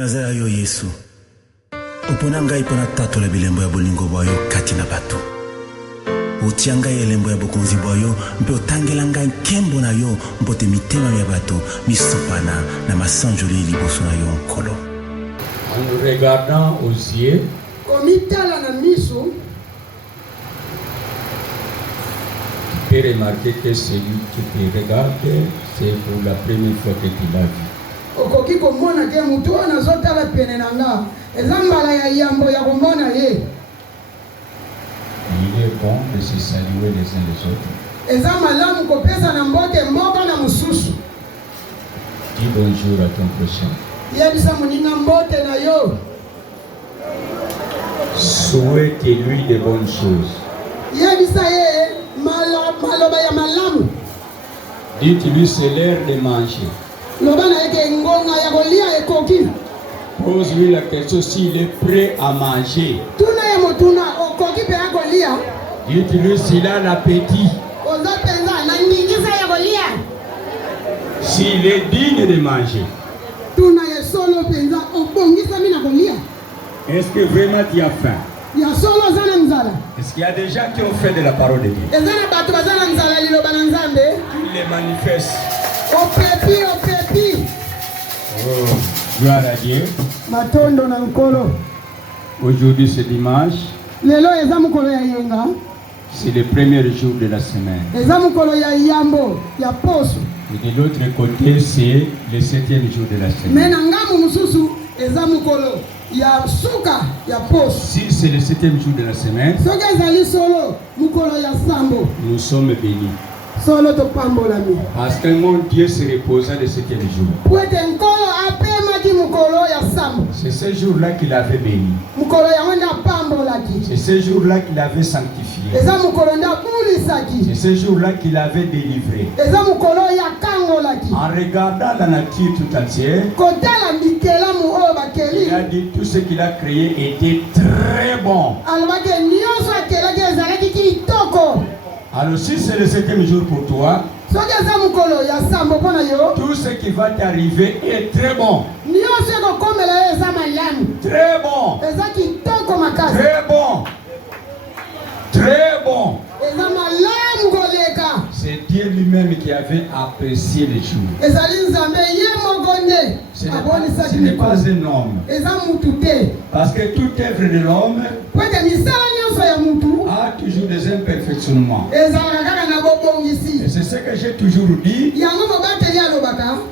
Nazaya yo Yesu. Opona ngai pona tatola bilembo ya bolingo boyo kati na bato. Otia ngai elembo ya bokonzi boyo mpe otangela ngai nkembo na yo mpote mitema ya bato misopana na masanjoli liboso na yo nkolo. En nous regardant aux yeux, tu peux remarquer que celui qui te regarde, c'est pour la première fois que tu l'as vu. Okoki komona ke mutu ona zotala pene nanga ezambala ya yambo ya komona ye. Il est bon de se saluer les uns les autres. Ezamala mukopesa na mbote mboka na mususu. Dis bonjour à ton prochain. Yebisa muninga mbote na yo. Souhaite-lui de bonnes choses. Yebisa ye maloba ya malamu. Dites-lui c'est l'heure de manger. Pose-lui la question s'il est prêt à manger. Dites-lui s'il a l'appétit. S'il est digne de manger. Est-ce que vraiment tu as faim? Est-ce qu'il y a des gens qui ont fait de la parole de Dieu? Qui les manifestent. Oh, gloire à Dieu. Aujourd'hui c'est dimanche. C'est le premier jour de la semaine. Et de l'autre côté, c'est le 7e jour de la semaine. Si c'est le 7e jour de la semaine, nous sommes bénis. Parce que mon Dieu se reposa le 7e jour. C'est ce jour-là qu'il avait béni. C'est ce jour-là qu'il avait sanctifié. C'est ce jour-là qu'il avait délivré. En regardant la nature tout entière, il a dit tout ce qu'il a créé était très bon. Alors si c'est le 7e jour pour toi, tout ce qui va t'arriver est très bon. Très bon. Très bon. Très bon. C'est Dieu lui-même qui avait apprécié les jours. Ce n'est pas un homme. Parce que toute œuvre de l'homme a toujours des imperfectionnements. Et c'est ce que j'ai toujours dit,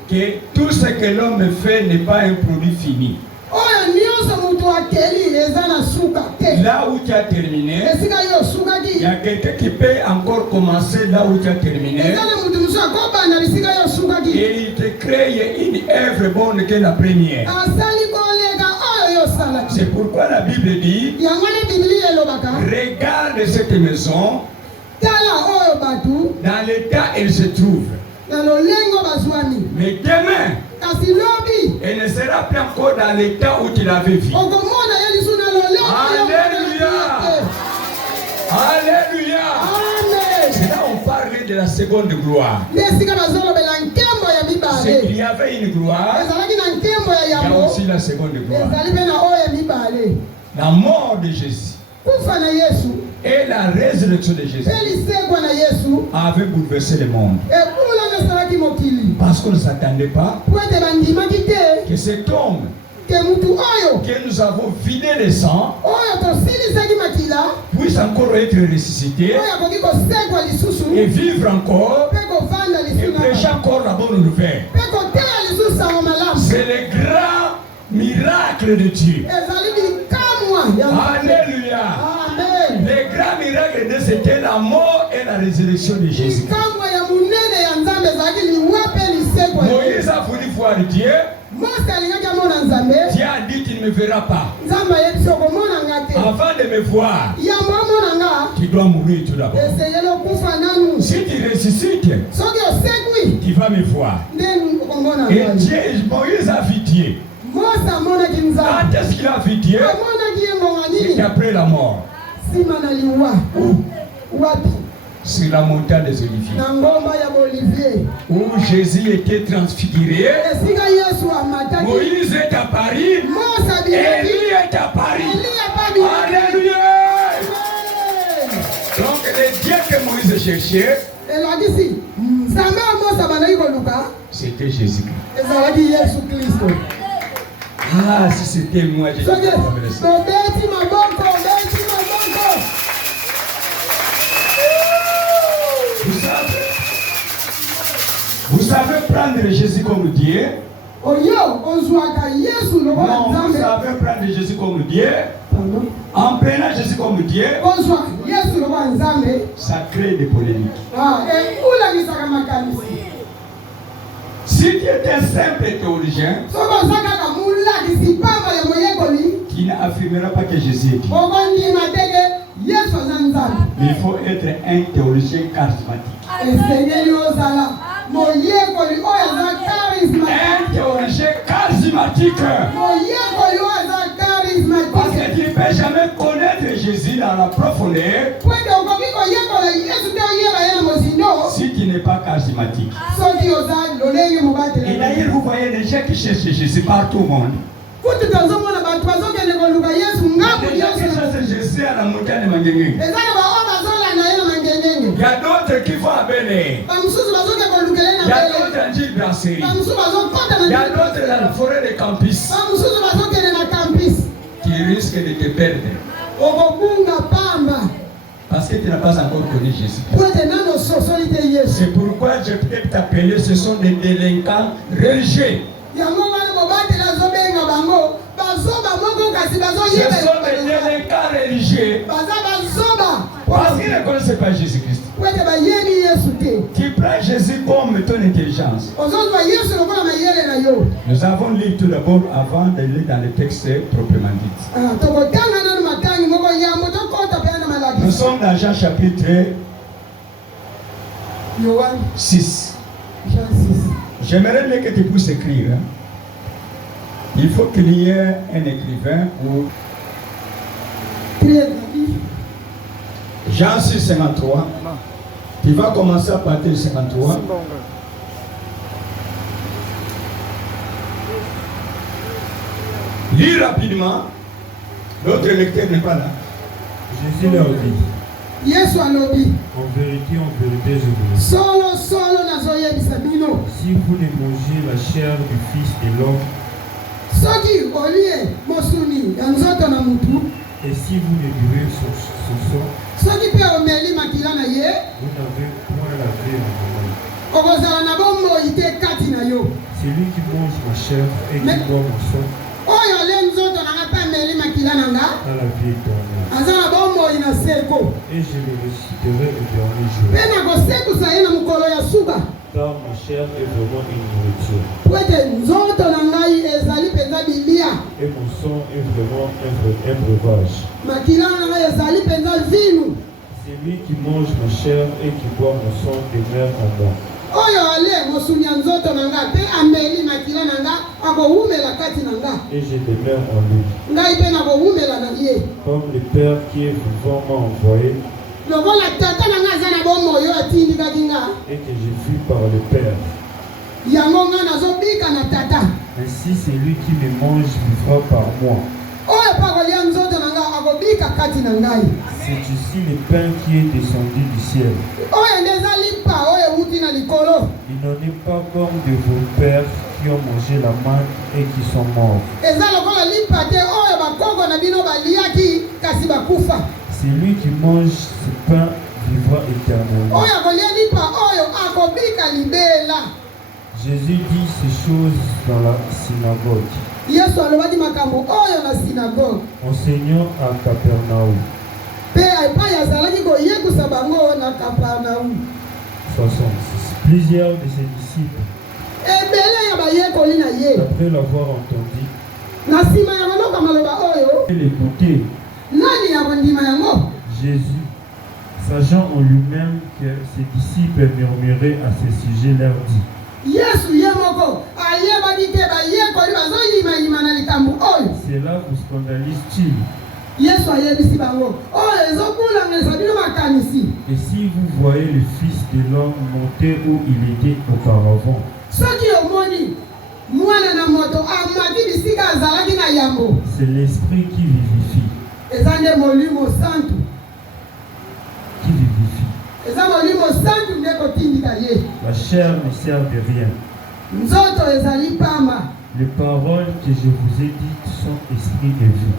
que tout ce que l'homme fait n'est pas un produit fini. Là où tu as terminé, il y a quelqu'un qui peut encore commencer là où tu as terminé. Et il te crée une œuvre bonne que la première. C'est pourquoi la Bible dit, regarde cette maison dans l'état où elle se trouve. Mais demain, elle ne sera plus encore dans l'état où tu l'avais vu. Alléluia. Alléluia. C'est là on parle de la seconde gloire. C'est qu'il y avait une gloire, il y a aussi la seconde gloire. La mort de Jésus et la résurrection de Jésus avait bouleversé le monde. Parce qu'on ne s'attendait pas que cet homme que nous avons vidé le sang puisse encore être ressuscité et vivre encore et prêcher encore la bonne nouvelle. C'est le grand miracle de Dieu. Alléluia. Le grand miracle de Dieu, c'était la mort et la résurrection de Jésus. Moïse a voulu voir Dieu. Dieu a dit qu'il ne me verra pas. Avant de me voir, tu dois mourir tout d'abord. Si tu ressuscites, tu vas me voir. Et Dieu, Moïse a vu Dieu. Quand est-ce qu'il a vu Dieu? C'est après la mort. Sur la montagne des Oliviers, où Jésus était transfiguré. Moïse est apparu chercher, c'était Jésus-Christ. Ah, si c'était moi, je dirais ça. Vous savez prendre Jésus comme Dieu. Non, vous savez prendre Jésus comme Dieu. En prenant Jésus comme Dieu, ça crée des polémiques. Si tu es un simple théologien qui n'affirmera pas que Jésus est Dieu, il faut être un théologien charismatique. Un théologien charismatique. Parce que tu ne peux jamais connaître Jésus dans la profondeur si tu n'es pas charismatique. Et d'ailleurs, vous voyez les gens qui cherchent Jésus partout au monde. Les gens qui cherchent Jésus à la montagne de Mangengeng. Il y a d'autres qui vont à Béné. Il y a d'autres en Gilles Brasserie. Il y a d'autres dans la forêt de Campus. Qui risquent de te perdre. Parce que tu n'as pas encore connu Jésus. C'est pourquoi je peux t'appeler, ce sont des délinquants religieux. Ce sont des délinquants religieux. Parce qu'ils ne connaissent pas Jésus-Christ. Tu prends Jésus comme ton intelligence. Nous avons lu tout d'abord avant d'aller dans le texte proprement dit. Nous sommes dans Jean chapitre 6. J'aimerais bien que tu puisses écrire. Il faut qu'il y ait un écrivain pour Jean 6, 53. Tu vas commencer à partir de 53. Lis rapidement. L'autre lecteur n'est pas là. Jésus leur dit. Yes, en vérité, je vous dis. Si vous ne mangez la chair du Fils de l'homme, et si vous ne buvez son sang, vous n'avez point la vie en vous. Celui qui mange ma chair et qui boit mon sang a la vie éternelle. Et je le ressusciterai le dernier jour. Car ma chair est vraiment une nourriture. Et mon sang est vraiment un breuvage. Celui qui mange ma chair et qui boit mon sang demeure en moi. Et je demeure en lui. Comme le Père qui est vivant m'a envoyé, et que je fus par le Père. Ainsi celui qui me mange vivra par moi. C'est ici le pain qui est descendu du ciel. Il n'en est pas comme de vos pères qui ont mangé la manne et qui sont morts. Celui qui mange ce pain vivra éternellement. Jésus dit ces choses dans la synagogue. Enseignant à Capernaum. 66. Plusieurs de ses disciples, après l'avoir entendu et l'écouter, Jésus, sachant en lui-même que ses disciples murmuraient à ce sujet, leur dit. Cela vous scandalise-t-il? Et si vous voyez le Fils de l'homme monter où il était auparavant, c'est l'Esprit qui vivifie. Qui vivifie. La chair ne sert de rien. Les paroles que je vous ai dites sont esprit et vie.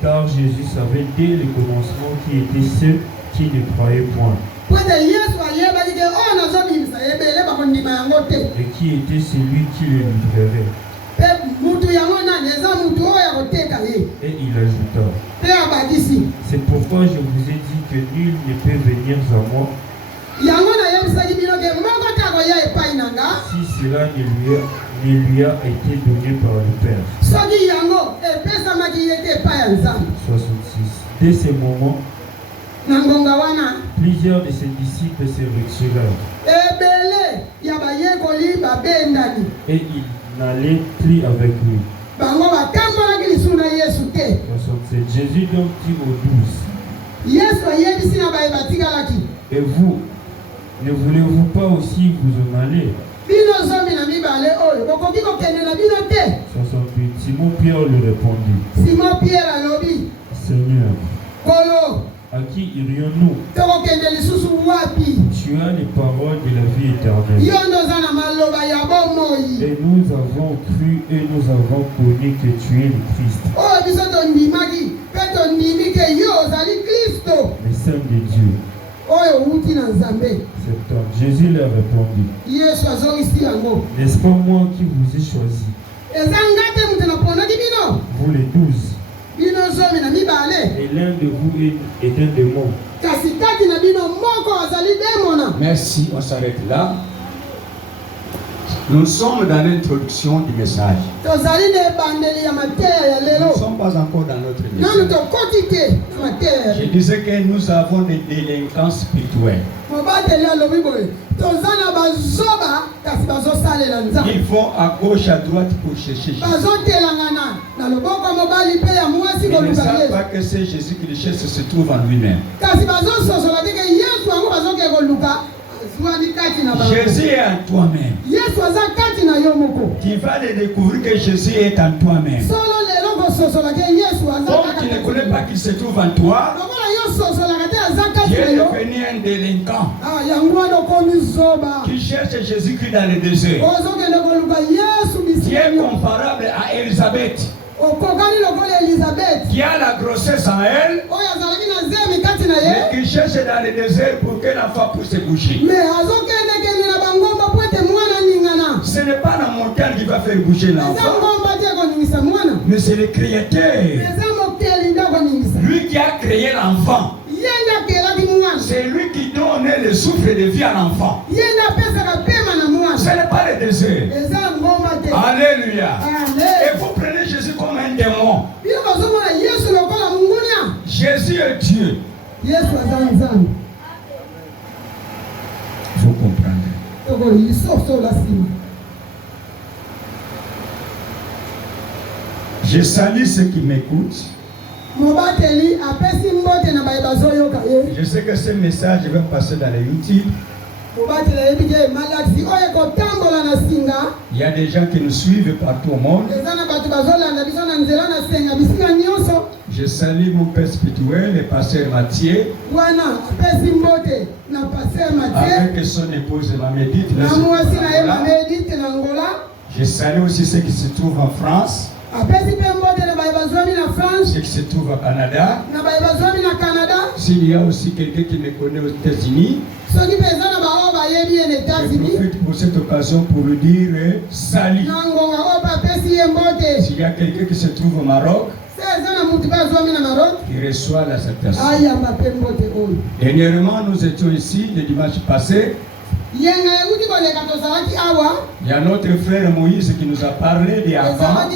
Car Jésus savait dès le commencement qui étaient ceux qui ne croyaient point. Et qui était celui qui le livrerait. Et il ajouta, c'est pourquoi je vous ai dit que nul ne peut venir à moi si cela ne lui a été donné par le Père. 66. Dès ce moment, plusieurs de ses disciples se retirèrent. Et ils n'allaient plus avec lui. 67. Jésus donc dit aux 12, et vous, ne voulez-vous pas aussi vous en aller? 68. Simon Pierre lui répondit, Seigneur, à qui irions-nous? Tu as les paroles de la vie éternelle. Et nous avons cru et nous avons connu que tu es le Christ, le Saint de Dieu. 70. Jésus leur répondit, n'est-ce pas moi qui vous ai choisi, vous les 12, et l'un de vous est un démon? Merci, on s'arrête là. Nous sommes dans l'introduction du message. Nous ne sommes pas encore dans notre message. Je disais que nous avons des délinquants spirituels. Ils vont à gauche, à droite pour chercher Jésus. Ils ne savent pas que c'est Jésus qui le cherche, se trouve en lui-même. Jésus est en toi-même. Tu vas découvrir que Jésus est en toi-même. Comme tu ne connais pas qu'il se trouve en toi, tu es devenu un délinquant qui cherche Jésus-Christ dans le désert. Tu es comparable à Élisabeth, qui a la grossesse en elle, mais qui cherche dans le désert pour que l'enfant puisse bouger. Ce n'est pas la montagne qui va faire bouger l'enfant, mais c'est le Créateur. Lui qui a créé l'enfant. C'est lui qui donne le souffle de vie à l'enfant. Ce n'est pas le désert. Alléluia. Et vous prenez Jésus comme un démon. Jésus est Dieu. Il faut comprendre. Je salue ceux qui m'écoutent. Je sais que ce message va passer dans les YouTube. Il y a des gens qui nous suivent partout au monde. Je salue mon père spirituel, le pasteur Mathieu, avec son épouse Mamédite. Je salue aussi ceux qui se trouvent en France, ceux qui se trouvent au Canada. S'il y a aussi quelqu'un qui me connaît aux États-Unis, je profite pour cette occasion pour lui dire salut. S'il y a quelqu'un qui se trouve au Maroc, qui reçoit la salutation. Dernièrement, nous étions ici le dimanche passé. Il y a notre frère Moïse qui nous a parlé d'avant.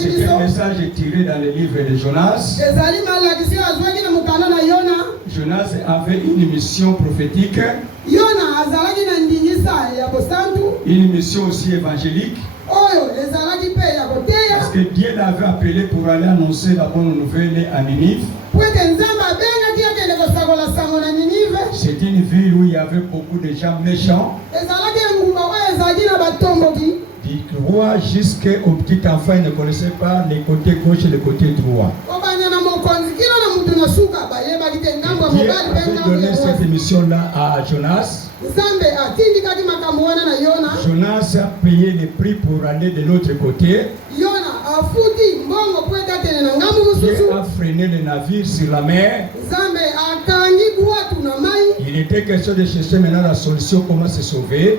C'est un message tiré dans le livre de Jonas. Jonas avait une mission prophétique, une mission aussi évangélique. Parce que Dieu l'avait appelé pour aller annoncer la bonne nouvelle à Ninive. C'est une ville où il y avait beaucoup de gens méchants. Du droit jusqu'au petit enfant, il ne connaissait pas les côtés gauche et les côtés droit. donné cette émission-là à Jonas. Jonas a payé le prix pour aller de l'autre côté. Dieu a freiné le navire sur la mer. Il était question de chercher maintenant la solution, comment se sauver.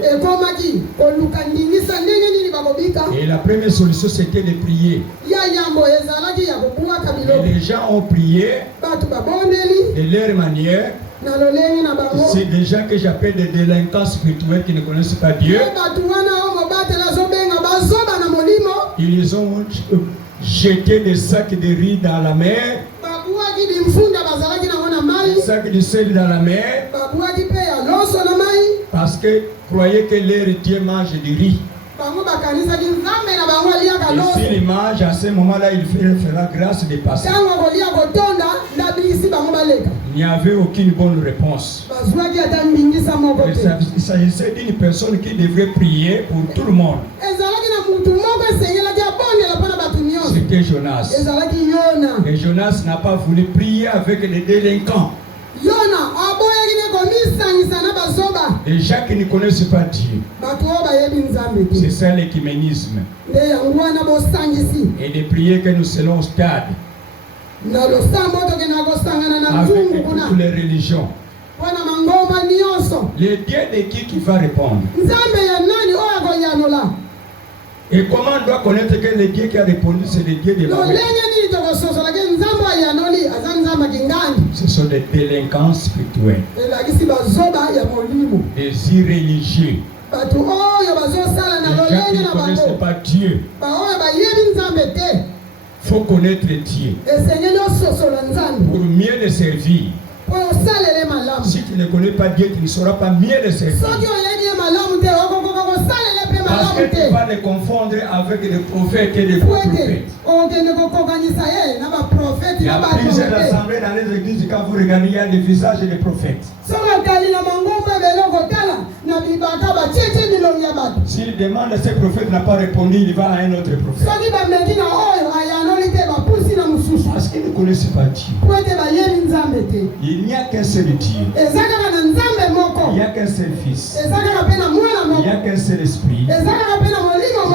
Et la première solution, c'était de prier. Et les gens ont prié de leur manière. C'est des gens que j'appelle des délinquants spirituels qui ne connaissent pas Dieu. Ils ont jeté des sacs de riz dans la mer, des sacs de sel dans la mer, parce qu'ils croyaient que leur Dieu mange du riz. Et s'il mange, à ce moment-là, il fera grâce de passer. Il n'y avait aucune bonne réponse. Il s'agissait d'une personne qui devrait prier pour tout le monde. C'était Jonas. Et Jonas n'a pas voulu prier avec les délinquants. Les gens qui ne connaissent pas Dieu. C'est ça l'écuménisme. Et de prier que nous serons au stade avec toutes les religions. Le Dieu de qui va répondre? Et comment on doit connaître que le Dieu qui a répondu, c'est le Dieu de la paix? Ce sont des délinquants spirituels, des irréligieux, des gens qui ne connaissent pas Dieu. Il faut connaître Dieu pour mieux le servir. Si tu ne connais pas Dieu, tu ne sauras pas mieux le servir. Parce que tu vas les confondre avec des prophètes et des faux prophètes. Il y a plusieurs assemblées dans les églises, quand vous regardez, il y a des visages des prophètes. S'il demande à ce prophète n'a pas répondu, il va à un autre prophète. Parce qu'il ne connaissent pas Dieu. Il n'y a qu'un seul Dieu. Il n'y a qu'un seul Fils. Il n'y a qu'un seul Esprit. Il n'y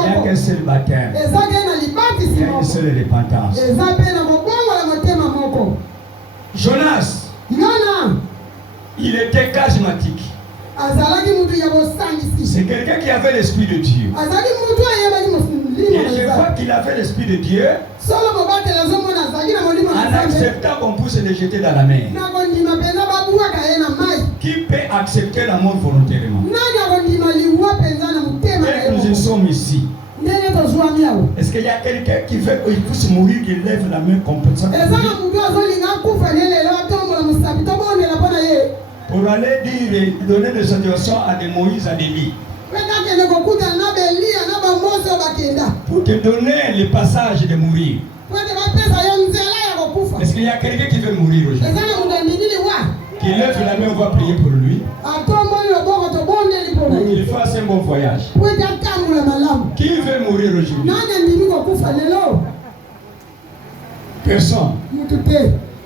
a qu'un seul baptême. Il y a une seule repentance. Jonas, il était charismatique. C'est quelqu'un qui avait l'esprit de Dieu. Et je vois qu'il avait l'esprit de Dieu en acceptant qu'on puisse le jeter dans la mer. Qui peut accepter la mort volontairement? Et nous y sommes ici. Est-ce qu'il y a quelqu'un qui veut qu'il puisse mourir, qui lève la main comme ça? Pour aller dire, donner des satisfactions à des Moïse, à des Élie. Pour te donner le passage de mourir. Est-ce qu'il y a quelqu'un qui veut mourir aujourd'hui? Qui lève la main, on va prier pour lui. Il fasse un bon voyage. Qui veut mourir aujourd'hui? Personne.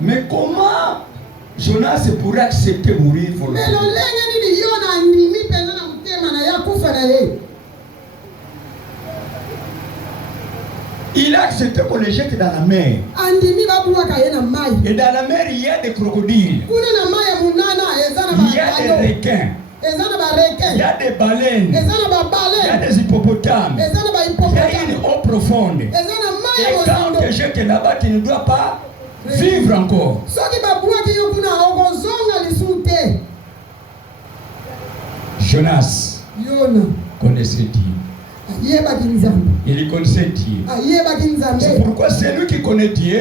Mais comment Jonas pourrait accepter mourir pour lui? Il a accepté qu'on le jette dans la mer. Et dans la mer, il y a des crocodiles. Il y a des requins. Il y a des baleines. Il y a des hippopotames. Il y a une eau profonde. Et quand tu jettes là-bas, tu ne dois pas vivre encore. Jonas connaissait Dieu. Il connaissait Dieu. C'est pourquoi celui qui connaît Dieu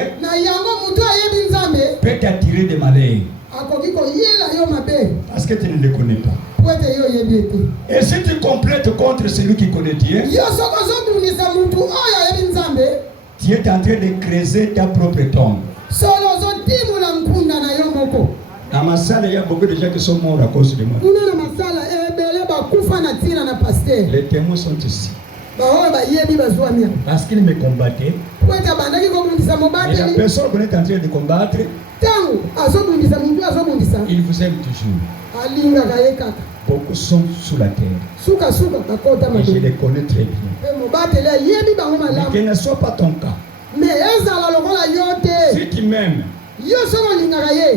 peut t'attirer des malheurs. Parce que tu ne le connais pas. Et si tu complètes contre celui qui connaît Dieu, tu es en train de creuser ta propre tombe. Dans ma salle, il y a beaucoup de gens qui sont morts à cause de moi. Les témoins sont ici. Parce qu'ils me combattaient. Et la personne qu'on est en train de combattre Il vous aime toujours. Beaucoup sont sous la terre. Et je les connais très bien. Mais qu'il ne soit pas ton cas. Si tu m'aimes,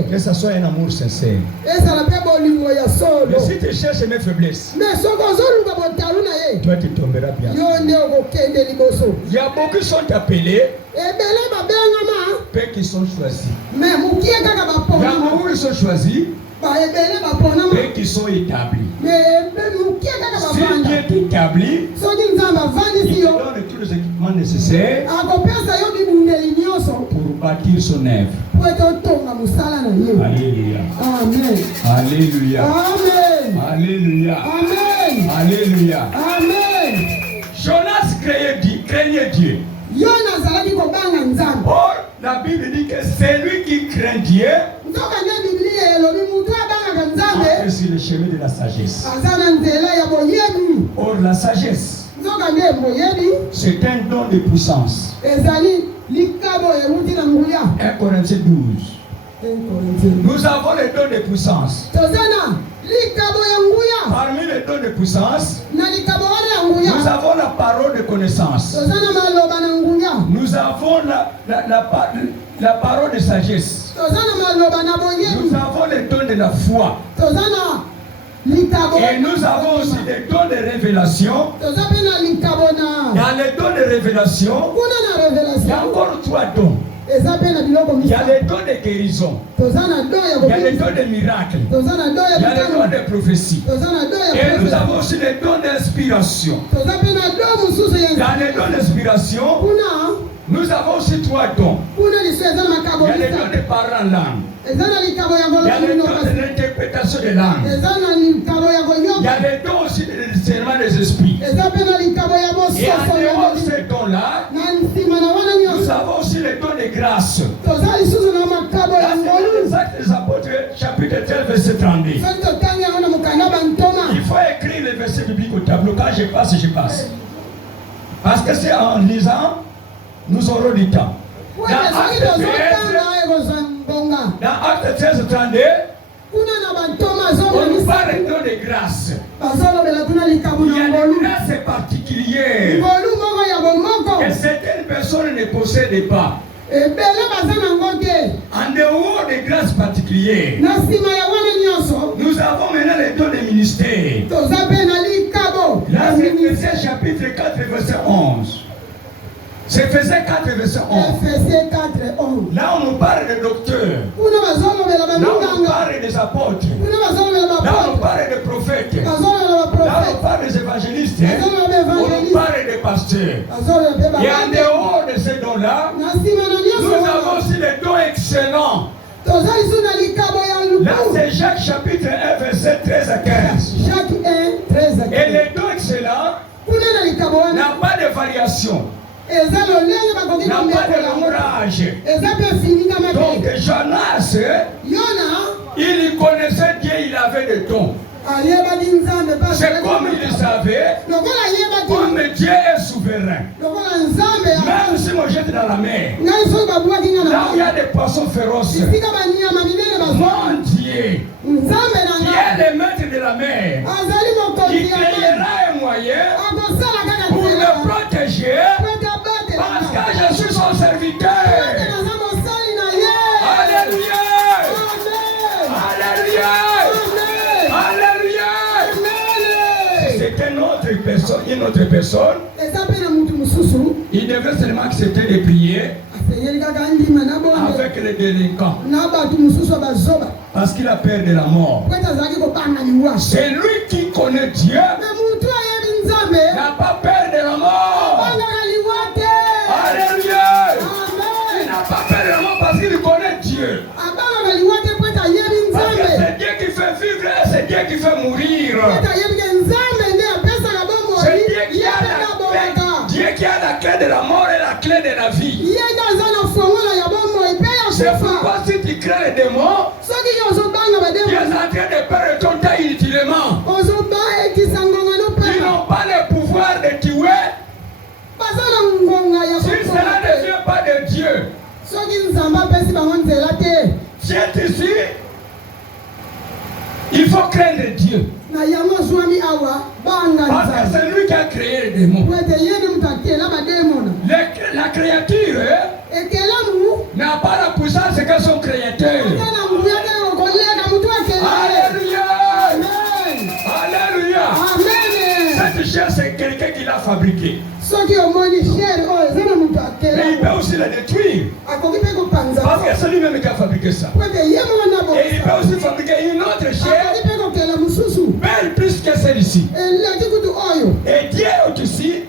que ce soit un amour sincère. Mais si tu cherches mes faiblesses, toi tu tomberas bien. Il y a beaucoup qui sont appelés, peu qui sont choisis. Il y a beaucoup qui sont choisis, peu qui sont établis. Si Dieu est établi, il te donne tous les équipements nécessaires pour bâtir son œuvre. Alléluia. Amen. Alléluia. Amen. Alléluia. Amen. Alléluia. Amen. Jonas craignait Dieu. Or, la Bible dit que c'est lui qui craint Dieu. C'est le chemin de la sagesse. Or, la sagesse, c'est un don de puissance. 1 Corinthiens 12. Nous avons les dons de puissance. Parmi les dons de puissance, nous avons la parole de connaissance. Nous avons la parole de sagesse. Nous avons les dons de la foi. Et nous avons aussi des dons de révélation. Dans les dons de révélation, il y a encore 3 dons. Il y a les dons de guérison. Il y a les dons de miracles. Il y a les dons de prophétie. Et nous avons aussi les dons d'inspiration. Dans les dons d'inspiration, nous avons aussi 3 dons. Il y a les dons de parler en langue. Il y a les dons de l'interprétation des langues. Il y a les dons aussi de discernement des esprits. Et en dehors de ces dons-là, nous avons aussi les dons de grâce. Là, c'est les Actes des Apôtres, chapitre 13, verset 32. Il faut écrire les versets bibliques au tableau. Quand je passe. Parce que c'est en lisant, nous aurons du temps. Dans Acte 13, 32, on nous parle de dons de grâce. Il y a des grâces particulières que certaines personnes ne possèdent pas. En dehors des grâces particulières, nous avons maintenant les dons de ministère. Là, c'est Ephésiens chapitre 4, verset 11. C'est Ephésiens 4, verset 11. Là, on nous parle des docteurs. Là, on nous parle des apôtres. Là, on nous parle des prophètes. Là, on nous parle des évangélistes. On nous parle des pasteurs. Et en dehors de ces dons-là, nous avons aussi des dons excellents. Là, c'est Jacques chapitre 1, verset 13 à 15. Et les dons excellents n'ont pas de variation. N'a pas de l'ombrage. Donc Jonas, il connaissait Dieu, il avait des dons. C'est comme il savait, comme Dieu est souverain. Même si moi j'étais dans la mer, là où il y a des poissons féroces, mon Dieu, qui est le maître de la mer, qui créera un moyen pour me protéger, parce que je suis son serviteur. Alléluia. Alléluia. Alléluia. C'est une autre personne, il devrait seulement accepter de prier avec les délinquants. Parce qu'il a peur de la mort. C'est lui qui connaît Dieu. N'a pas peur de la mort. Alléluia. Il n'a pas peur de la mort parce qu'il connaît Dieu. Parce que c'est Dieu qui fait vivre et c'est Dieu qui fait mourir. C'est Dieu qui a la clé de la mort et la clé de la vie. C'est pourquoi si tu crées les démons, tu es en train de perdre ton temps inutilement. Ils n'ont pas le pouvoir de tuer. Si cela ne vient pas de Dieu, Dieu être ici, il faut craindre Dieu. Parce que c'est lui qui a créé les démons. La créature n'a pas la puissance que son créateur. Alléluia. Alléluia. Cette chair, c'est quelqu'un qui l'a fabriquée. Mais il peut aussi la détruire. Parce que c'est lui-même qui a fabriqué ça. Et il peut aussi fabriquer une autre chair, belle plus que celle-ci. Et Dieu est aussi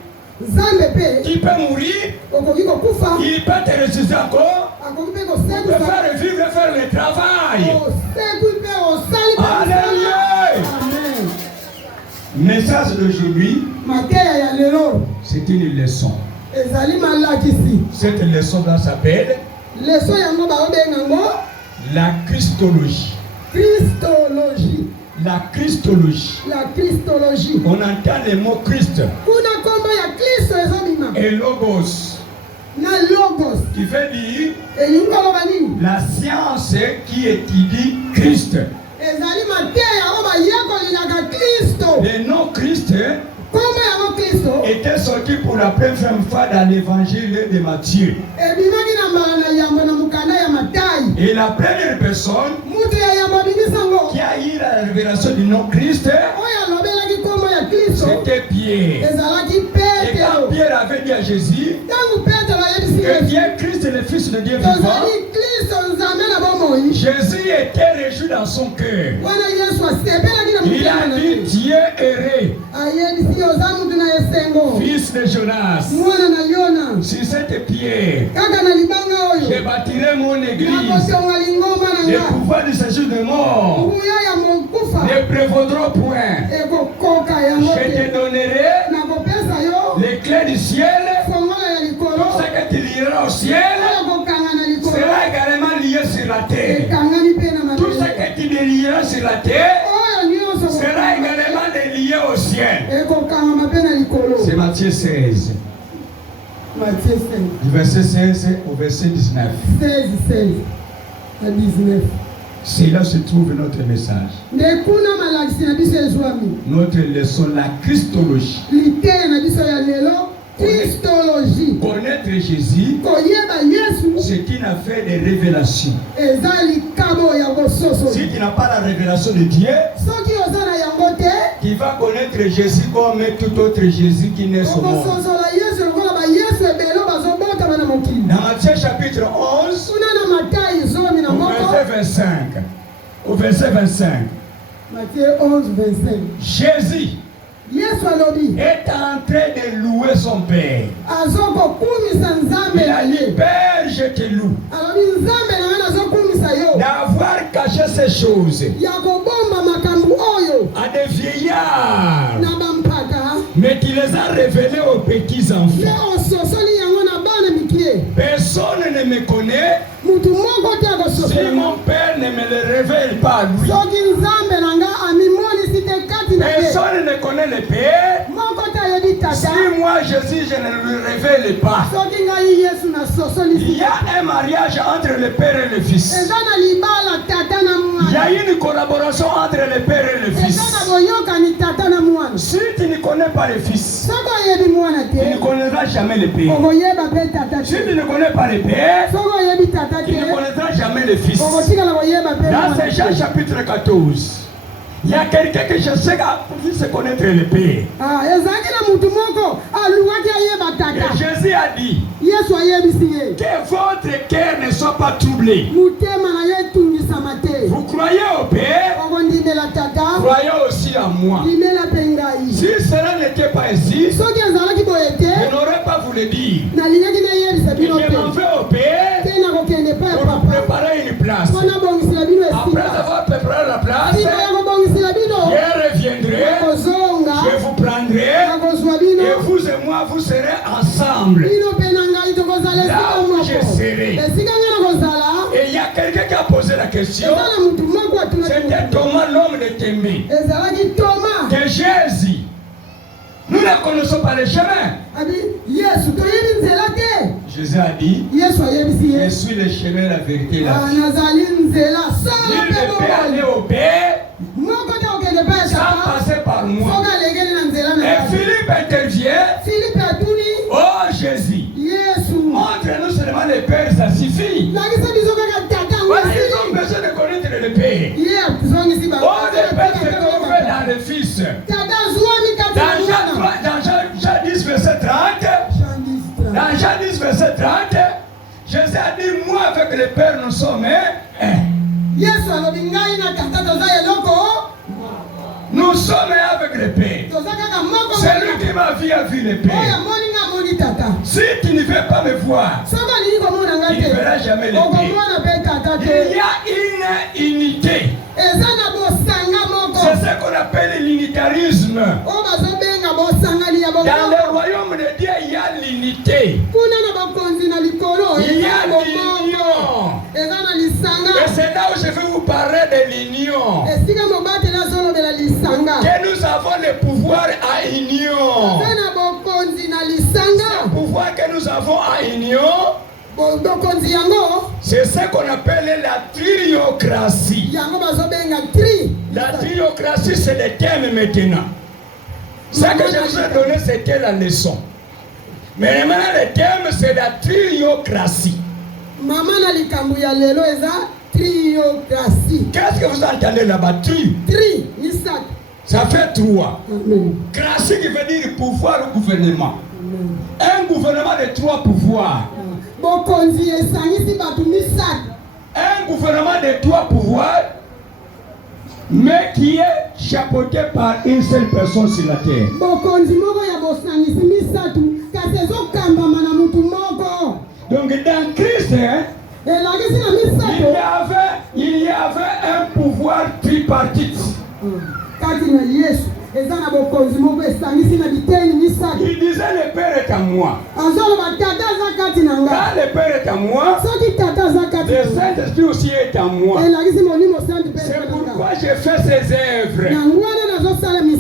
qui peut mourir, il peut te ressusciter encore, il peut faire vivre, faire le travail. Alléluia. Message d'aujourd'hui, c'est une leçon. Cette leçon s'appelle la Christologie. La Christologie. On entend le mot Christ. Et logos. Qui veut dire la science qui étudie Christ. Le nom Christ était sorti pour la première fois dans l'évangile de Matthieu. Et la première personne qui a eu la révélation du nom Christ, c'était Pierre. Et quand Pierre avait dit à Jésus que Dieu Christ est le Fils de Dieu vivant, Jésus était réjoui dans son cœur. Il a dit Dieu erré, fils de Jonas. Sur cette pierre, je bâtirai mon église. Le pouvoir du séjour de mort ne prévaudra point. Je te donnerai les clés du ciel. Tout ce que tu liras au ciel sera également lié sur la terre. Tout ce que tu délieras sur la terre sera également lié au ciel. C'est Matthieu 16. Du verset 16 au verset 19. 16 à 19. C'est là se trouve notre message. Notre leçon, la Christologie. Connaître Jésus, c'est une affaire de révélation. Si tu n'as pas la révélation de Dieu, tu vas connaître Jésus comme tout autre Jésus qui naît au monde. Dans Matthieu chapitre 11, au verset 25. Matthieu 11, 25. Jésus est en train de louer son Père. Il a dit, Père, je te loue d'avoir caché ces choses à des vieillards, mais tu les as révélées aux petits enfants. Personne ne me connaît si mon Père ne me le révèle pas à lui. Personne ne connaît le Père si moi Jésus je ne le révèle pas. Il y a un mariage entre le Père et le Fils. Il y a une collaboration entre le Père et le Fils. Si tu ne connais pas le Fils, tu ne connaîtras jamais le Père. Si tu ne connais pas le Père, tu ne connaîtras jamais le Fils. Dans ce Jean chapitre 14, il y a quelqu'un que je sais qui se connaître le Père. Et Jésus a dit que votre cœur ne soit pas troublé. Vous croyez au Père, croyez aussi à moi. Si cela n'était pas ainsi, je n'aurais pas voulu dire. Je m'en vais au Père pour préparer une place. Après avoir préparé la place, je reviendrai, je vous prendrai, et vous et moi, vous serez ensemble. Là où je serai. Et il y a quelqu'un qui a posé la question. C'était Thomas, l'homme de Témé. Que Jésus, nous ne ne connaissons pas les chemins. Jésus a dit, je suis le chemin, la vérité et la vie. Nul ne peut aller au Père sans passer par moi. Et Philippe intervient. Oh Jésus, montre-nous seulement le Père, ça suffit. Ils ont besoin de connaître le Père. Oh, le Père se trouve dans le Fils. Dans Jean 10, verset 30, dans Jean 10, verset 30, Jésus a dit, moi avec le Père, nous sommes un. Nous sommes avec le Père. Celui qui m'a vu a vu le Père. Si tu ne veux pas me voir, tu ne verras jamais le Père. Il y a une unité. C'est ce qu'on appelle l'unitarisme. Dans le royaume de Dieu, il y a l'unité. Il y a l'union. Et c'est là où je vais vous parler de l'union. Que nous avons le pouvoir à union. Ce pouvoir que nous avons à union, c'est ce qu'on appelle la triocratie. La triocratie, c'est le thème maintenant. Ce que je vous ai donné, c'était la leçon. Mais maintenant, le thème, c'est la triocratie. Qu'est-ce que vous entendez là-bas? Ça fait 3. Cratie qui veut dire pouvoir ou gouvernement. Un gouvernement de 3 pouvoirs. Un gouvernement de 3 pouvoirs, mais qui est chapeauté par une seule personne sur la terre. Donc dans Christ, il y avait un pouvoir tripartite. Il disait le Père est à moi. Quand le Père est à moi, le Saint-Esprit aussi est à moi. C'est pourquoi j'ai fait ces œuvres.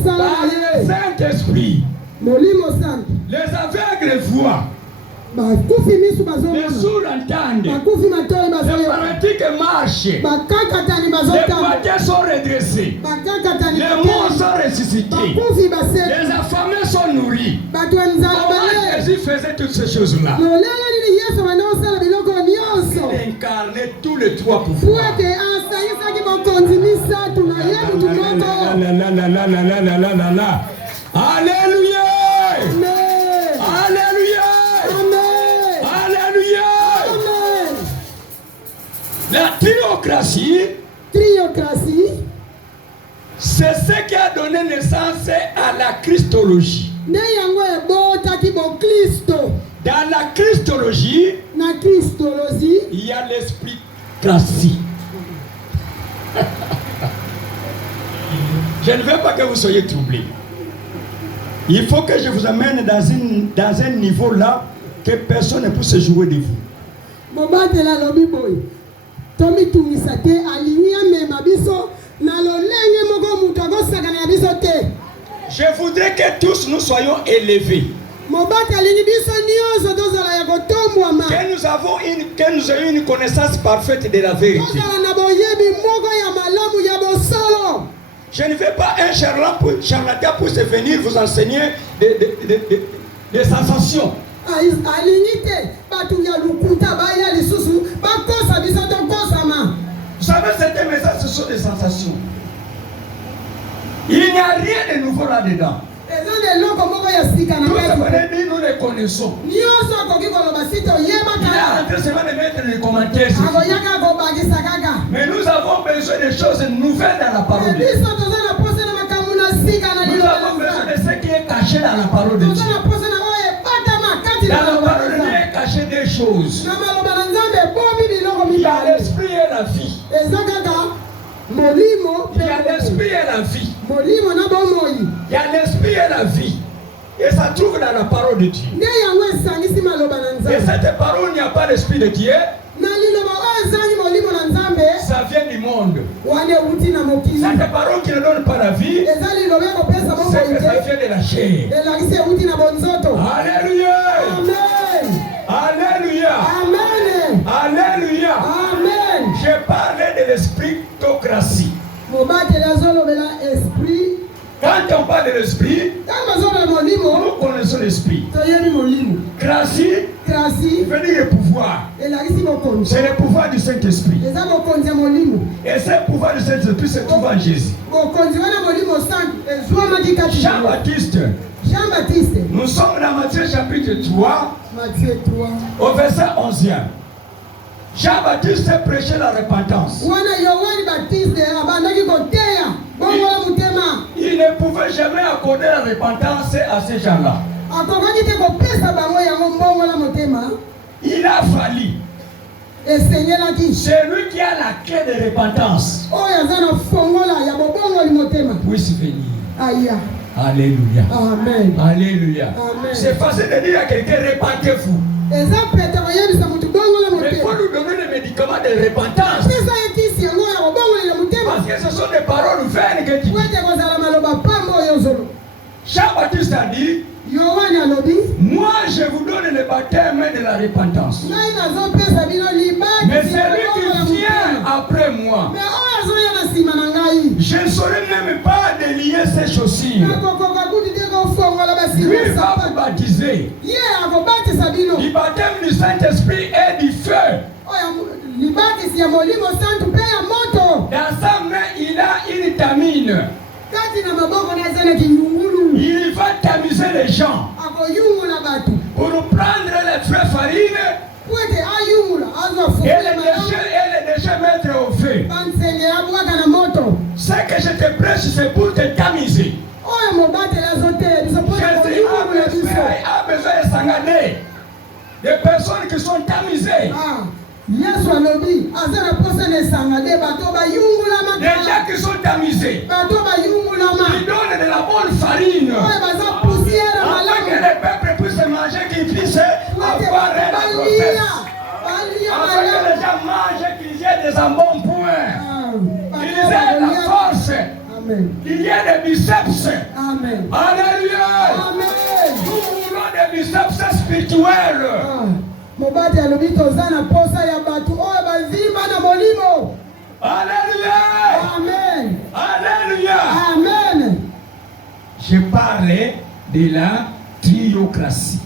Par le Saint-Esprit, les aveugles voient. Les sourds entendent. Les paralytiques marchent. Les boiteux sont redressés. Les morts sont ressuscités. Les affamés sont nourris. Comment Jésus faisait toutes ces choses-là? Il incarnait tous les 3 pouvoirs. Alléluia! La triocratie, c'est ce qui a donné naissance à la Christologie. Dans la Christologie, il y a l'esprit cratie. Je ne veux pas que vous soyez troublés. Il faut que je vous amène dans un niveau là que personne ne peut se jouer de vous. Je voudrais que tous nous soyons élevés. Que nous ayons une connaissance parfaite de la vérité. Je ne veux pas un charlatan pour se venir vous enseigner des sensations. Vous savez, certains messages, ce sont des sensations. Il n'y a rien de nouveau là-dedans. Tout ce qu'on a dit, nous les connaissons. Il a rentré seulement de mettre les commentaires. Mais nous avons besoin de choses nouvelles dans la parole de Dieu. Nous avons besoin de ce qui est caché dans la parole de Dieu. Dans la parole de Dieu est caché des choses. Il y a l'esprit et la vie. Il y a l'esprit et la vie. Il y a l'esprit et la vie. Et ça trouve dans la parole de Dieu. Et cette parole, il n'y a pas l'esprit de Dieu. Ça vient du monde. Cette parole qui ne donne pas la vie, c'est que ça vient de la caché. Alléluia. Amen. Alléluia. Amen. Alléluia. Amen. Je parlais de l'esprit-tocratie. Quand on parle de l'esprit, nous connaissons l'esprit. Cratie veut dire le pouvoir. C'est le pouvoir du Saint-Esprit. Et ce pouvoir du Saint-Esprit se trouve en Jésus. Jean-Baptiste. Nous sommes dans Matthieu chapitre 3, au verset 11e. Jean-Baptiste prêchait la repentance. Il ne pouvait jamais accorder la repentance à ces gens-là. Il a fallu. C'est lui qui a la clé de repentance. Puisse venir. Alléluia. Amen. Alléluia. Amen. C'est facile de dire à quelqu'un repentez-vous. Mais il faut nous donner des médicaments de repentance. Parce que ce sont des paroles vaines que tu dis. Jean-Baptiste a dit, moi je vous donne le baptême de la repentance. Mais celui qui vient après moi, je ne saurais même pas délier ses chaussures. Lui va vous baptiser. Le baptême du Saint-Esprit et du feu. Dans sa main, il a une tamine. Il va tamiser les gens pour prendre les frais farine et les déchets mettre au feu. Ce que je te prêche, c'est pour te tamiser. Jésus a besoin de s'engager. Des personnes qui sont tamisées. Des gens qui sont tamisés. Ils donnent de la bonne farine. Afin que les peuples puissent manger, qu'ils puissent avoir la grossesse. Afin que les gens mangent, qu'ils aient des embonpoints. Qu'ils aient la force. Il y a des biceps. Amen. Alléluia. Amen. Nous voulons des biceps spirituels. Alléluia. Amen. Alléluia. Amen. Je parlais de la triocratie.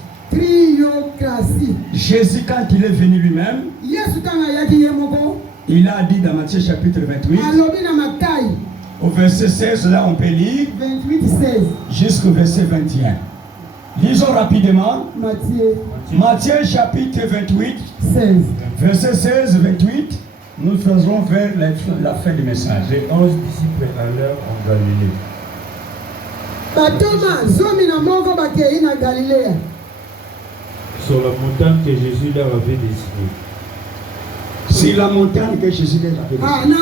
Jésus, quand il est venu lui-même, il a dit dans Matthieu chapitre 28, au verset 16, là on peut lire 28-16 jusqu'au verset 21. Lisons rapidement. Matthieu chapitre 28, 16. Verset 16-28. Nous faisons vers la fin du message. Les 11 disciples allèrent en Galilée. Sur la montagne que Jésus leur avait désignée. C'est la montagne que Jésus leur avait désignée.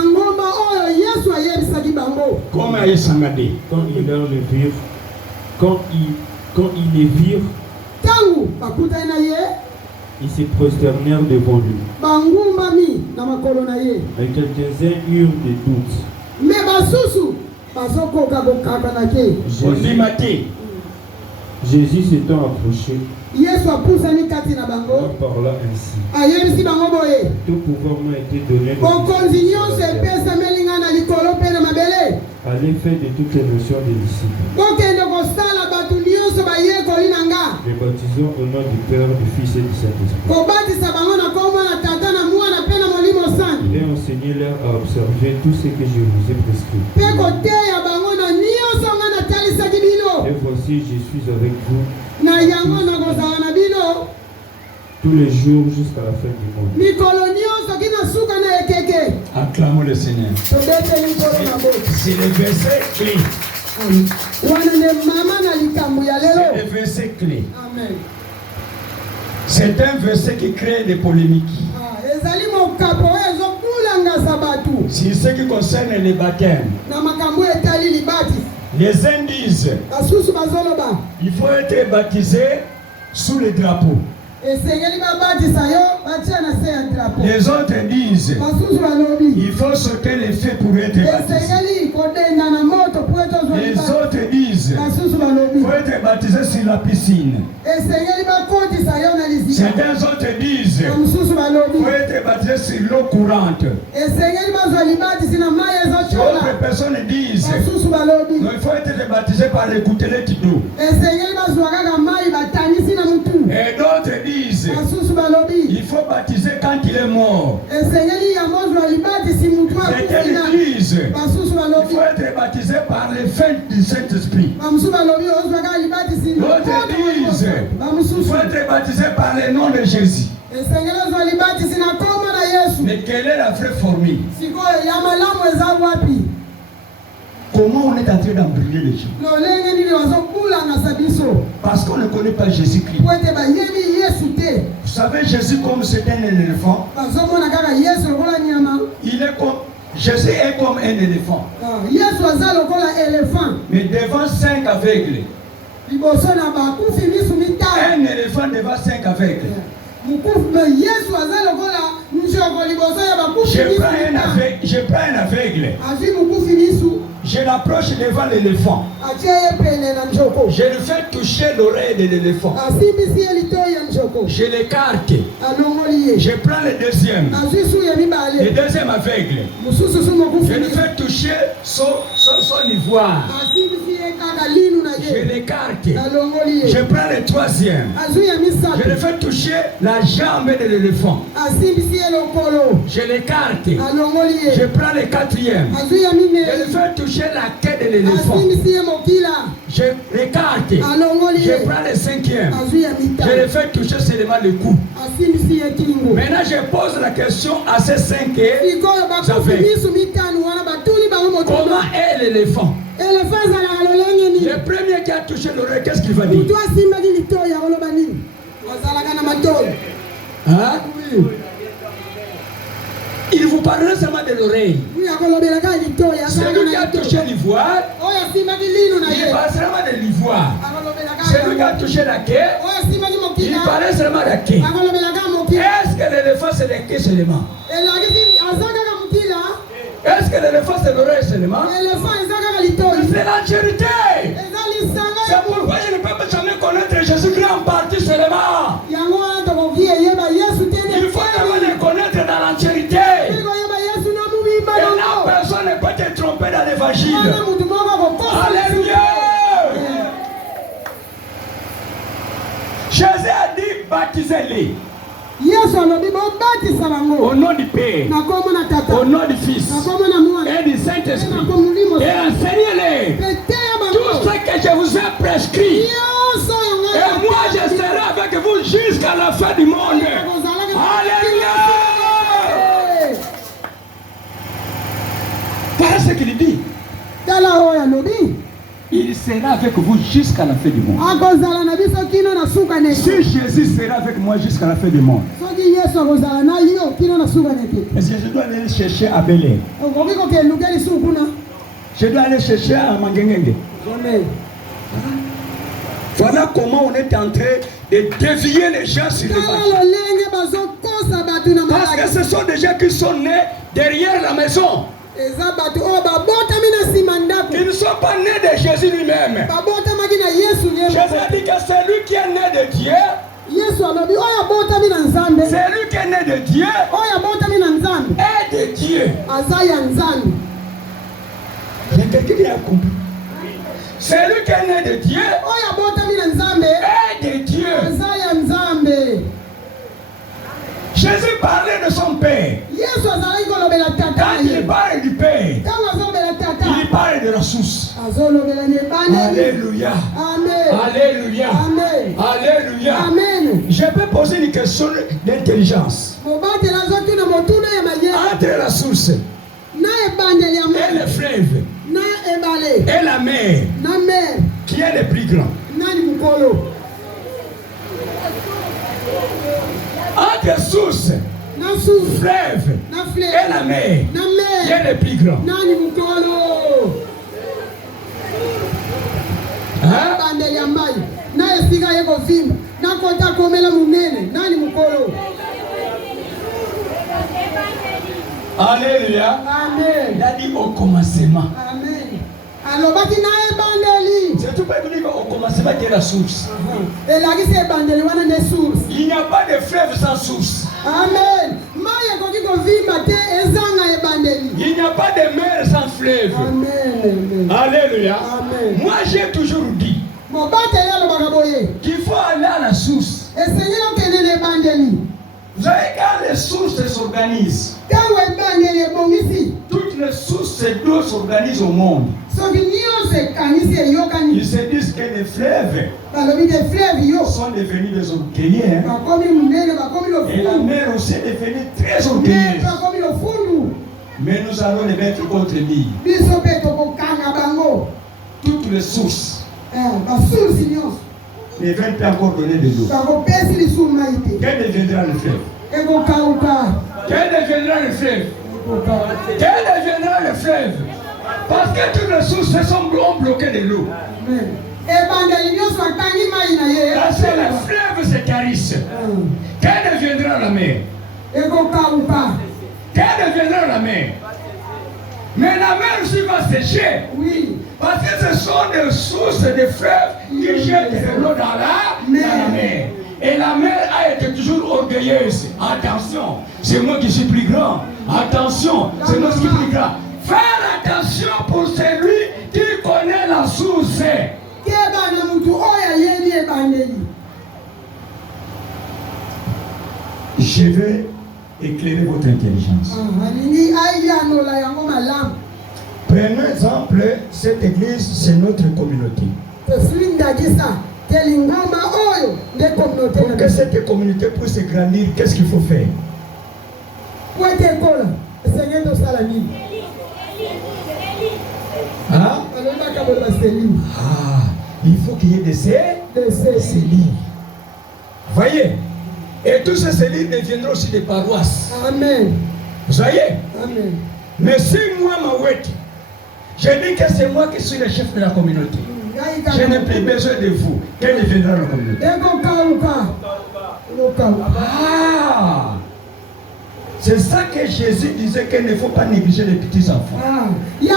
Comme à Yesangade. Quand ils les virent, ils se prosternèrent devant lui. Mais quelques-uns eurent des doutes. Jésus s'étant approché, leur parla ainsi. Tout pouvoir m'a été donné allez faire de toutes les nations des disciples. Les baptisons au nom du Père, du Fils et du Saint-Esprit. Et enseignez-leur à observer tout ce que je vous ai prescrit. Et voici, je suis avec vous tous les jours jusqu'à la fin du monde. Acclamons le Seigneur. C'est le verset clé. C'est le verset clé. C'est un verset qui crée des polémiques. C'est ce qui concerne les baptêmes. Les uns disent il faut être baptisé sous le drapeau. Les autres disent il faut sauter les feux pour être baptisé. Les autres disent il faut être baptisé sur la piscine. Certains autres disent il faut être baptisé sur l'eau courante. D'autres personnes disent il faut être baptisé par les gouttelettes d'eau. Et d'autres disent il faut baptiser quand il est mort. Certains disent il faut être baptisé par les feux du Saint-Esprit. D'autres disent il faut être baptisé par le nom de Jésus. Mais quelle est la vraie formule? Comment on est en train d'embrouiller les gens? Parce qu'on ne connaît pas Jésus-Christ. Vous savez, Jésus, comme c'est un éléphant, il est comme, Jésus est comme un éléphant. Mais devant 5 aveugles. Un éléphant devant 5 aveugles. Je prends un aveugle. Je l'approche devant l'éléphant. Je lui fais toucher l'oreille de l'éléphant. Je l'écarte. Je prends le deuxième. Le deuxième aveugle. Je lui fais toucher son ivoire. Je l'écarte. Je prends le troisième. Je lui fais toucher la jambe de l'éléphant. Je l'écarte. Je prends le quatrième. Je lui fais toucher la queue de l'éléphant. Je l'écarte. Je prends le cinquième. Je le fais toucher seulement le cou. Maintenant je pose la question à ces 5 comment est l'éléphant? Le premier qui a touché l'oreille, qu'est-ce qu'il va dire? Hein? Il vous parlera seulement de l'oreille. Celui qui a touché l'ivoire, il parle seulement de l'ivoire. Celui qui a touché la queue, il parle seulement de la queue. Est-ce que l'éléphant c'est la queue seulement? Est-ce que l'éléphant c'est l'oreille seulement? C'est la charité. C'est pourquoi je ne peux jamais connaître Jésus-Christ en partie seulement. Il faut vraiment le connaître dans la charité. Et là, personne ne peut te tromper dans l'évangile. Alléluia. Jésus a dit baptisez-les. Au nom du Père, au nom du Fils et du Saint-Esprit, et enseignez-les tout ce que je vous ai prescrit. Et moi je serai avec vous jusqu'à la fin du monde. Alléluia. Voilà ce qu'il dit. Il sera avec vous jusqu'à la fin du monde. Si Jésus sera avec moi jusqu'à la fin du monde, est-ce que je dois aller chercher à Belé? Je dois aller chercher à Mangengenge. Voilà comment on est en train de dévier les gens sur l'évangile. Parce que ce sont des gens qui sont nés derrière la maison. Ils ne sont pas nés de Jésus lui-même. Jésus a dit que c'est lui qui est né de Dieu. C'est lui qui est né de Dieu et de Dieu. Il y a quelqu'un qui a compris. C'est lui qui est né de Dieu et de Dieu. Jésus parlait de son Père. Quand il parle du Père, il parle de la source. Alléluia. Alléluia. Alléluia. Je peux poser une question d'intelligence. Entre la source et le fleuve et la mer, qui est le plus grand? Entre source, fleuve et la mer, qui est le plus grand? monene nani mukolo. Alléluia. Amen. Il a dit au commencement. Amen. Alors baki na ebandeli. C'est tout pas dire au commencement qui est la source. Et là qui c'est ebandeli wana ne source. Il n'y a pas de fleuve sans source. Amen. Maya koki ko vimba te ezanga ebandeli. Il n'y a pas de mer sans fleuve. Amen. Alléluia. Amen. Moi j'ai toujours dit qu'il faut aller à la source. Et Seigneur que ne ebandeli. Vous savez, quand les sources s'organisent, toutes les sources d'eau s'organisent au monde. Ils se disent que les fleuves sont devenus des orgueilleux. Et la mer aussi est devenue très orgueilleuse. Mais nous allons les mettre contre lui. Toutes les sources ne veulent pas encore donner de l'eau. Quel deviendra le fleuve? Quel deviendra le fleuve? Quel deviendra le fleuve? Parce que toutes les sources ont bloqué de l'eau. Parce que le fleuve se carisse. Quel deviendra la mer? Quel deviendra la mer? Mais la mer aussi va sécher. Oui. Parce que ce sont des sources de fleuves qui jettent de l'eau dans la mer. Et la mer a été toujours orgueilleuse. Attention, c'est moi qui suis plus grand. Attention, c'est moi qui suis plus grand. Faire attention pour celui qui connaît la source. Je vais éclairer votre intelligence. Prenons exemple, cette église, c'est notre communauté. Pour que cette communauté puisse grandir, qu'est-ce qu'il faut faire? Hein? Il faut qu'il y ait des cellules. Voyez? Et tous ces cellules deviendront aussi des paroisses. Amen. Vous voyez? Amen. Mais si moi, je dis que c'est moi qui suis le chef de la communauté. Je n'ai plus besoin de vous. Quelle deviendra la communauté? C'est ça que Jésus disait qu'il ne faut pas négliger les petits enfants. Il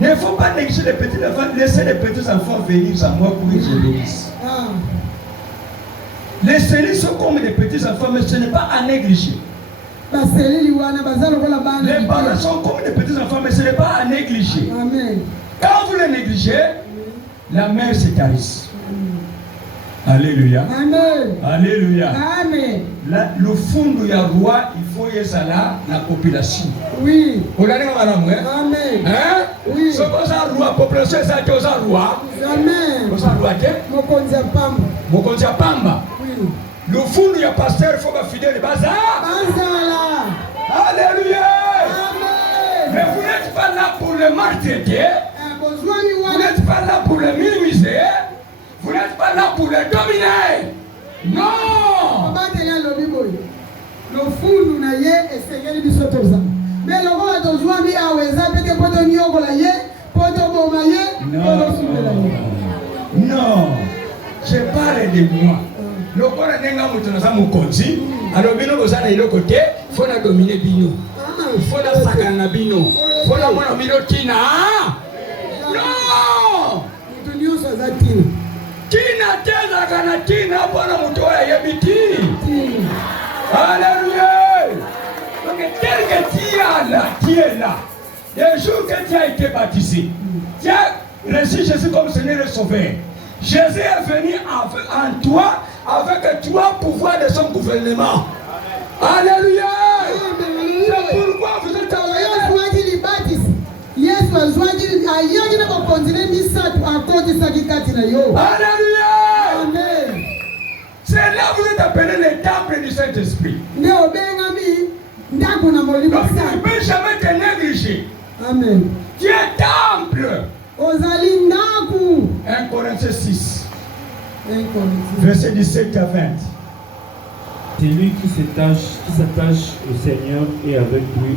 ne faut pas négliger les petits enfants. Laissez les petits enfants venir à moi pour que je bénisse. Les cellules sont comme des petits enfants, mais ce n'est pas à négliger. Les parents sont comme des petits enfants, mais ce n'est pas à négliger. Amen. Quand vous les négligez, la mère se caresse. Alléluia. Amen. Alléluia. Amen. Le fond du roi, il faut y aller la population. Oui. Vous l'avez madame, hein? Amen. Hein? Oui. Ce que ça roi, population, ça que ça roi. Amen. Vous ça roi que? Mokonzi Pamba. Mokonzi Pamba. Oui. Le fond du pasteur, il faut pas fidèle bazar. Bazar. Alléluia. Amen. Mais vous n'êtes pas là pour le maltraiter. Vous n'êtes pas là pour le minimiser. Vous n'êtes pas là pour le dominer. Non. Le fou n'a yé et c'est lui qui se trouve. Mais le roi de Jouami a ouéza peut-être pour donner au golayé, pour te bomayer, pour le soulever. Non. Je parle de moi. Le corps n'est pas mon côté. Alors, bino vous allez le côté, il faut la dominer bino. Il faut la sakana bino. Il faut la mona bino tina. Non. Tina tena kana tina bwana mutoa yebiti. Alléluia. Donc tel que tu es là. Le jour que tu as été baptisé, tu as reçu Jésus comme Seigneur et Sauveur. Jésus est venu en toi avec trois pouvoirs de son gouvernement. Alléluia. C'est pourquoi vous êtes envoyés. Alléluia. Amen. C'est là que vous êtes appelé le temple du Saint-Esprit. Donc tu ne peux jamais te négliger. Amen. Tu es temple. 1 Corinthiens 6. Verset 17 à 20. C'est lui qui s'attache au Seigneur et avec lui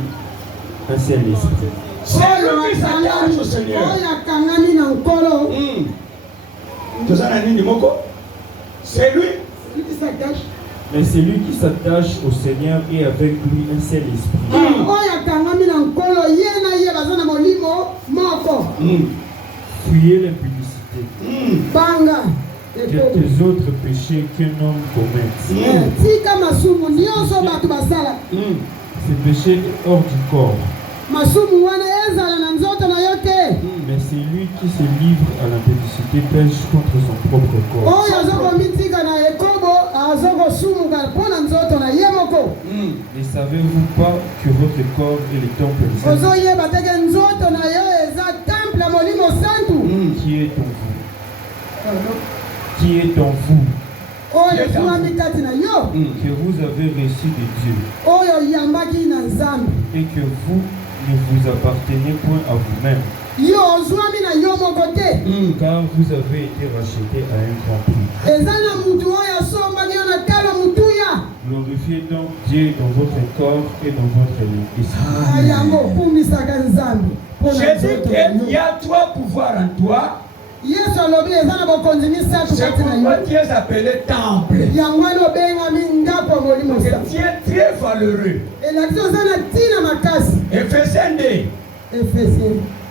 un seul esprit. C'est lui qui s'attache au Seigneur. C'est lui. Mais c'est lui qui s'attache au Seigneur et avec lui un seul esprit. Fuyez l'impudicité. Quelques autres péchés qu'un homme commette. Ce péché est hors du corps. Mais c'est lui qui se livre à l'impudicité pêche contre son propre corps. Ne savez-vous pas que votre corps est le temple de Saint qui est en vous? Qui est en vous? Que vous avez reçu de Dieu et que vous ne vous appartenez point à vous-même, car vous avez été rachetés à un grand prix. Glorifiez donc Dieu dans votre corps et dans votre esprit. Jésus, il y a trois pouvoirs en toi. C'est pourquoi tu es appelé temple. Tu es très valeureux. Ephésiens 2.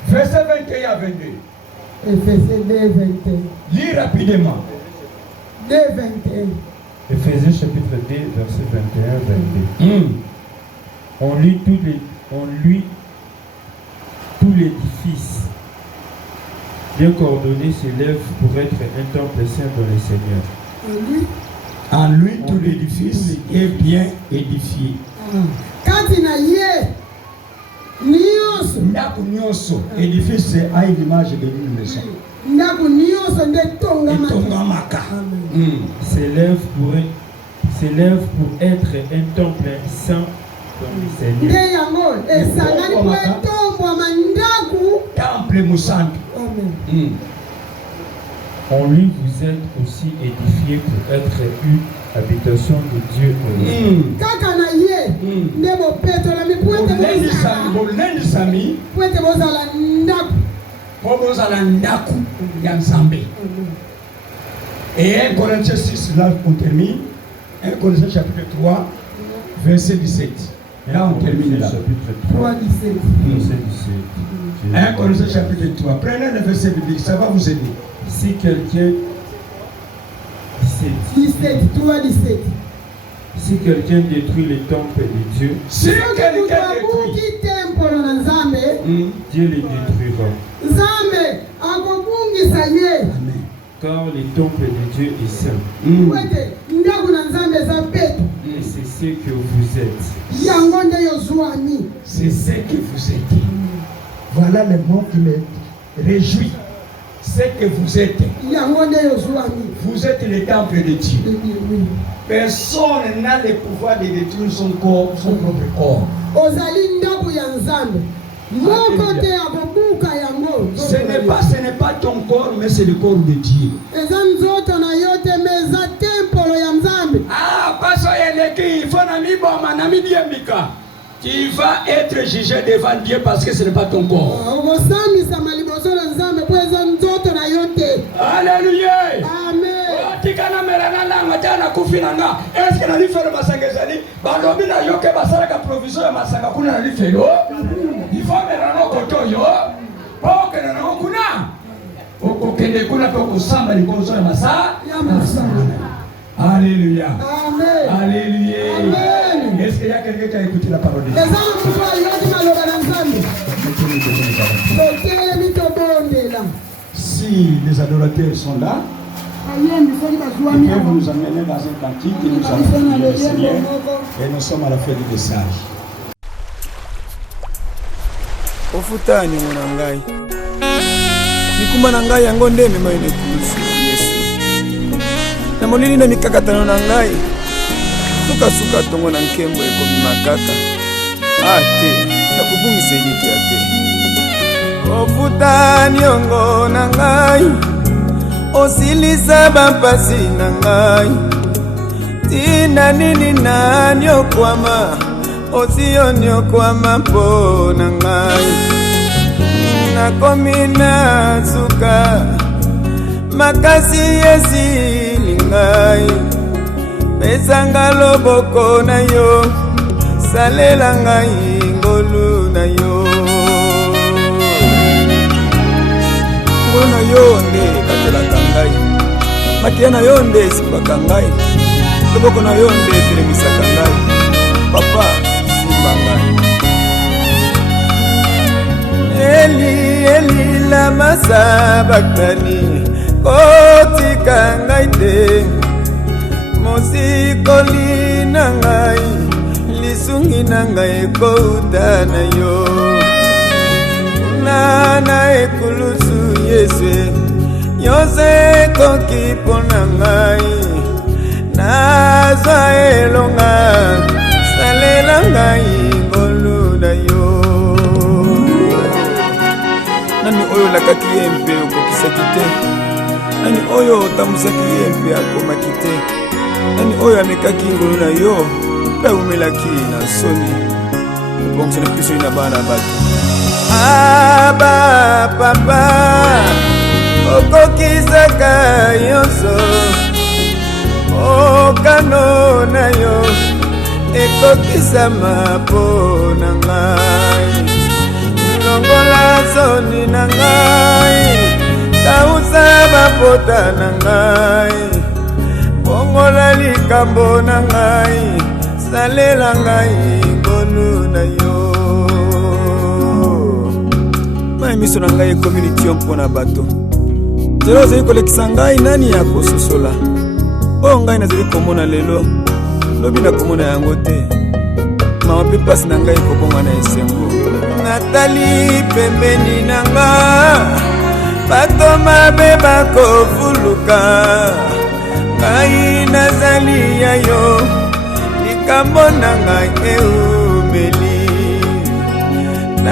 Verset 21 à 22. Lis rapidement. Ephésiens chapitre 2, verset 21 à 22. On lit tout l'édifice bien coordonné s'élève pour être un temple saint dans le Seigneur. En lui, tout l'édifice est bien édifié. Édifice, c'est à l'image de une maison. S'élève pour être un temple saint dans le Seigneur. Temple Moussanto. En lui, vous êtes aussi édifiés pour être une habitation de Dieu. Et 1 Corinthiens 6, là on termine. 1 Corinthiens chapitre 3, verset 17. Là on termine là. Chapitre 3, verset 17. 1 Corinthiens chapitre 3. Prenez le verset biblique, ça va vous aider. Si quelqu'un 17. Si quelqu'un détruit le temple de Dieu, si quelqu'un détruit, Dieu les détruira. Amen. Car le temple de Dieu est saint. Et c'est ce que vous êtes. C'est ce que vous êtes. Voilà le mot qui me réjouit. C'est que vous êtes. Vous êtes le temple de Dieu. Personne n'a le pouvoir de détruire son corps, son propre corps. Ce n'est pas ton corps, mais c'est le corps de Dieu. Ah, parce qu'il faut tu vas être jugé devant Dieu parce que ce n'est pas ton corps. Alléluia. Amen. Est-ce que la vie fait le massacre? Balobina yoke basara ka provision ya masanga kuna na lifelo. Il faut mettre en koto yo. Pas que na kuna. Oko kende kuna pe kusamba ni konso ya masa. Alléluia. Amen. Alléluia. Amen. Est-ce qu'il y a quelqu'un qui a écouté la parole de Dieu? Si les adorateurs sont là, ils peuvent nous amener dans un cantique et nous allons le Seigneur et nous sommes à la fin du message. Ofutani mwanangai nikumba na ngai yango ndeme mayene kulusu Yesu na molili na mikakatano na ngai suka tongo na nkembo ekomi makaka ate na kubungisa eliki ate ofutani ongo na ngai osilisa bampasi na ngai tina nini nani okwama osioni okwama mpo na ngai nakomi na suka makasi esili ngai pesanga loboko na yo salela ngai ngolu na yo ngolu na yo nde batelaka ngai makia na yo nde esimbaka ngai loboko na yo nde etelemisaka ngai papa simba ngai Eli Eli lama sabachthani kotika ngai te mosikoli na ngai lisungi na ngai ekouta na yo nana ekulusu Yesu yose koki pona ngai nazwa elonga salela ngai ngolu na yo nani oyo lakaki ye mpe okokisaki te nani oyo otambusaki ye mpe akomaki te nani oyo amekaki ngolu na yo mpe awumelaki na soni obongisana biso na bana bato aba papa okokisaka yonso okano na yo ekokisama mpo na ngai longola soni na ngai kausa bapota na ngai bongola likambo na ngai salela ngai ngolu na yo mai miso na ngai community mpo na bato zelo ozali kolekisa ngai nani ya kososola oyo ngai nazali komona lelo lobi na komona yango te mama mpe mpasi na ngai kobonga na esengo natali pembeni na nga bato mabe bakofuluka ngai nazali ya yo likambo na ngai